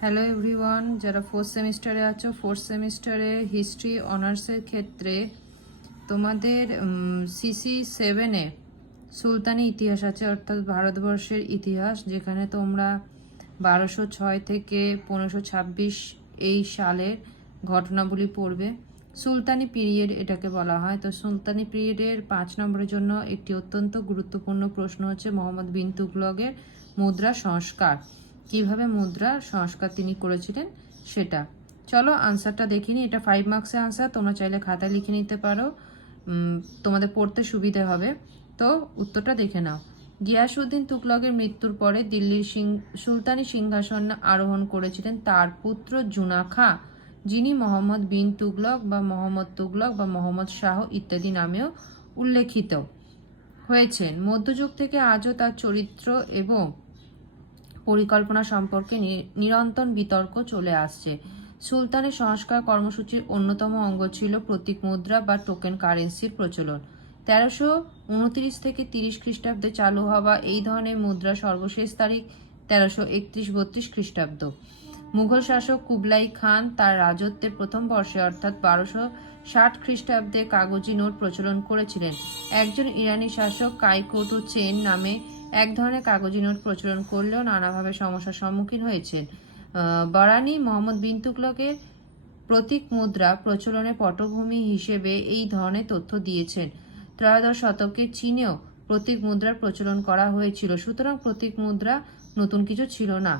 Hello everyone, যারা fourth সেমিস্টারে আছো, ফোর্থ সেমিস্টারে হিস্ট্রি অনার্সের ক্ষেত্রে তোমাদের CC7-এ সুলতানি ইতিহাস আছে, অর্থাৎ ভারতবর্ষের ইতিহাস, যেখানে তোমরা 1206 থেকে 1526 এই সালের ঘটনাবলী পড়বে। সুলতানি পিরিয়ড এটাকে বলা হয়। তো সুলতানি পিরিয়ডের 5 নম্বরের জন্য একটি অত্যন্ত গুরুত্বপূর্ণ প্রশ্ন হচ্ছে মোহাম্মদ বিন তুগলকের মুদ্রা সংস্কার। কিভাবে মুদ্রা সংস্কার তিনি করেছিলেন সেটা। চলো আনসারটা দেখিনি। এটা 5 মার্কসের আনসার, তোমরা চাইলে খাতায় লিখে নিতে পারো, তোমাদের পড়তে সুবিধে হবে। তো উত্তরটা দেখে নাও। গিয়াসউদ্দিন তুগলকের মৃত্যুর পরে দিল্লির সুলতানি সিংহাসন আরোহণ করেছিলেন তার পুত্র জুনা খাঁ, যিনি মোহাম্মদ বিন তুগলক বা মোহাম্মদ তুগলক বা মোহাম্মদ শাহ ইত্যাদি নামেও উল্লেখিত হয়েছেন। মধ্যযুগ থেকে আজও তার চরিত্র এবং পরিকল্পনা সম্পর্কে নিরন্তর বিতর্ক চলে আসছে। সুলতানের সংস্কার কর্মসূচির অন্যতম অঙ্গ ছিল প্রতীক মুদ্রা বা টোকেন কারেন্সির প্রচলন। 1329 থেকে 30 খ্রিস্টাব্দে চালু হওয়া এই ধরনের মুদ্রা সর্বশেষ তারিখ 1331-32 খ্রিস্টাব্দ। মুঘল শাসক কুবলাই খান তার রাজত্বের প্রথম বর্ষে অর্থাৎ 1260 খ্রিস্টাব্দে কাগজি নোট প্রচলন করেছিলেন। একজন ইরানি শাসক কাইকোটু চেন নামে এক ধরনের কাগজি নোট প্রচলন করলেও নানাভাবে সমস্যার সম্মুখীন হয়েছেন। বারানি মোহাম্মদ বিন তুগলকের প্রতীক মুদ্রা প্রচলনের পটভূমি হিসেবে এই ধরনের তথ্য দিয়েছেন। ত্রয়োদশ শতকে চীনেও প্রতীক মুদ্রার প্রচলন করা হয়েছিল, সুতরাং প্রতীক মুদ্রা নতুন কিছু ছিল না।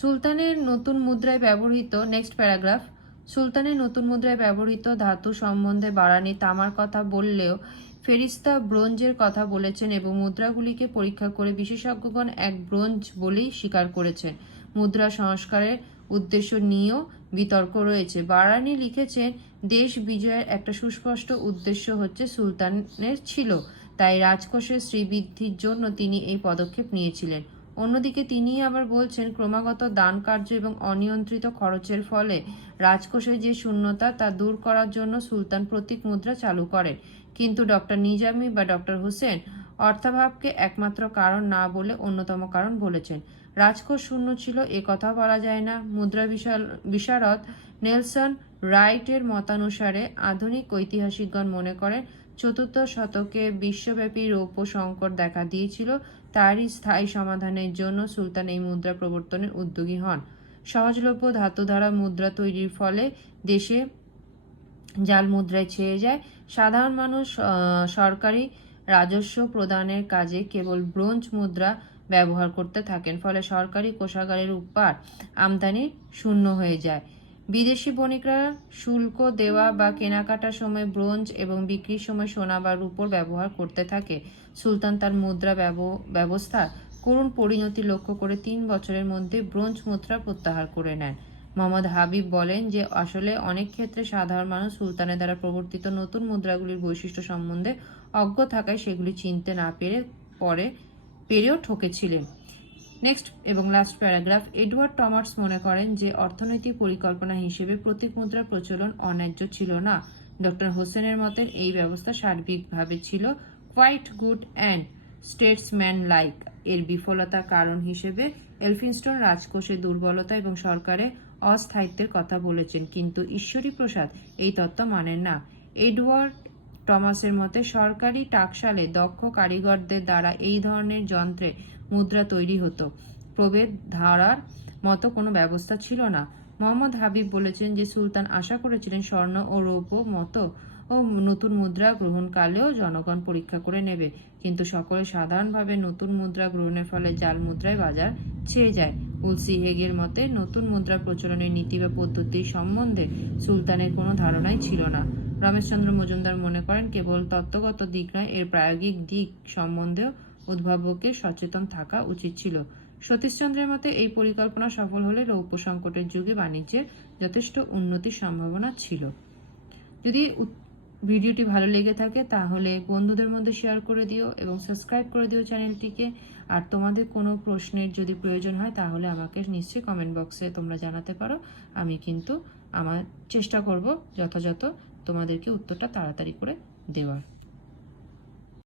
সুলতানের নতুন মুদ্রায় ব্যবহৃত নেক্সট প্যারাগ্রাফ। সুলতানের নতুন মুদ্রায় ব্যবহৃত ধাতু সম্বন্ধে বারানি তামার কথা বললেও ফেরিস্তা ব্রোঞ্জের কথা বলেছেন এবং মুদ্রাগুলিকে পরীক্ষা করে বিশেষজ্ঞগণ এক ব্রোঞ্জ বলেই স্বীকার করেছেন। মুদ্রা সংস্কারের উদ্দেশ্য নিয়েও বিতর্ক রয়েছে। বারানি লিখেছেন, দেশ বিজয়ের একটা সুস্পষ্ট উদ্দেশ্য হচ্ছে সুলতানের ছিল, তাই রাজকোষের শ্রীবৃদ্ধির জন্য তিনি এই পদক্ষেপ নিয়েছিলেন। অন্যদিকে তিনি আবার বলছেন, ক্রমাগত দান কার্য এবং অনিয়ন্ত্রিত খরচের ফলে রাজকোষের যে শূন্যতা তা দূর করার জন্য সুলতান প্রতীক মুদ্রা চালু করেন। কিন্তু ডক্টর নিজামী বা ডক্টর হোসেন অর্থাভাবকে একমাত্র কারণ না বলে অন্যতম কারণ বলেছেন। রাজকোষ শূন্য ছিল এ কথা বলা যায় না। মুদ্রা বিশারদ নেলসন রাইটের মতানুসারে আধুনিক ঐতিহাসিকগণ মনে করেন চতুর্থ শতকে বিশ্বব্যাপী রৌপ্য সংকট দেখা দিয়েছিল। তারই স্থায়ী সমাধানের জন্য সুলতান এই মুদ্রা প্রবর্তনের উদ্যোগী হন। সহজলভ্য ধাতু দ্বারা মুদ্রা তৈরির ফলে দেশে জাল মুদ্রায় ছেয়ে যায়। সাধারণ মানুষ সরকারি রাজস্ব প্রদানের কাজে কেবল ব্রোঞ্জ মুদ্রা ব্যবহার করতে থাকেন, ফলে সরকারি কোষাগারের উপর আমদানি শূন্য হয়ে যায়। বিদেশি বণিকরা শুল্ক দেওয়া বা কেনাকাটার সময় ব্রোঞ্জ এবং বিক্রির সময় সোনা বা রূপোর ব্যবহার করতে থাকে। সুলতান তার মুদ্রা ব্যবস্থার করুণ পরিণতি লক্ষ্য করে 3 বছরের মধ্যে ব্রোঞ্জ মুদ্রা প্রত্যাহার করে নেন। মোহাম্মদ হাবিব বলেন যে আসলে অনেক ক্ষেত্রে সাধারণ মানুষ সুলতানের দ্বারা প্রবর্তিত নতুন মুদ্রাগুলির বৈশিষ্ট্য সম্বন্ধে অজ্ঞ থাকায় সেগুলি চিনতে না পেরেও ঠকেছিলেন। নেক্সট এবং লাস্ট প্যারাগ্রাফ। এডওয়ার্ড টমাস মনে করেন যে অর্থনৈতিক পরিকল্পনা হিসেবে প্রতীক মুদ্রার প্রচলন অন্যায্য ছিল না। ডক্টর হোসেনের মতেন এই ব্যবস্থা সার্বিকভাবে ছিল quite good and statesman like. এর বিফলতার কারণ হিসেবে এলফিনস্টোন রাজকোষের দুর্বলতা এবং সরকারের অস্থায়িত্বের কথা বলেছেন, কিন্তু ঈশ্বরী প্রসাদ এই তত্ত্ব মানেন না। এডওয়ার্ড টমাসের মতে সরকারি টাকশালে দক্ষ কারিগরদের দ্বারা এই ধরনের যন্ত্রে মুদ্রা তৈরি হতো, প্রভেদ ধারার মতো কোনো ব্যবস্থা ছিল না। মোহাম্মদ হাবিব বলেছেন যে সুলতান আশা করেছিলেন স্বর্ণ ও রৌপ্য মতো ও নতুন মুদ্রা গ্রহণকালেও জনগণ পরীক্ষা করে নেবে, কিন্তু সকলে সাধারণভাবে নতুন মুদ্রা গ্রহণের ফলে জাল মুদ্রায় বাজার ছেয়ে যায়। উলসি হেগের মতে নতুন মুদ্রা প্রচলনের নীতি বা পদ্ধতি সম্বন্ধে সুলতানের কোনো ধারণাই ছিল না। রমেশচন্দ্র মজুমদার মনে করেন কেবল তত্ত্বগত দিক নয়, এর প্রায়োগিক দিক সম্বন্ধেও উদ্ভাবকের সচেতন থাকা উচিত ছিল। সতীশচন্দ্রের মতে এই পরিকল্পনা সফল হলে রৌপ্য সংকটের যুগে বাণিজ্যের যথেষ্ট উন্নতির সম্ভাবনা ছিল। যদি ভিডিওটি ভালো লেগে থাকে তাহলে বন্ধুদের মধ্যে শেয়ার করে দিও এবং সাবস্ক্রাইব করে দিও চ্যানেলটিকে। আর তোমাদের কোনো প্রশ্নের যদি প্রয়োজন হয় তাহলে আমাকে নিশ্চয়ই কমেন্ট বক্সে তোমরা জানাতে পারো। আমি কিন্তু আমার চেষ্টা করব যথাযথ তোমাদেরকে উত্তরটা তাড়াতাড়ি করে দেওয়ার।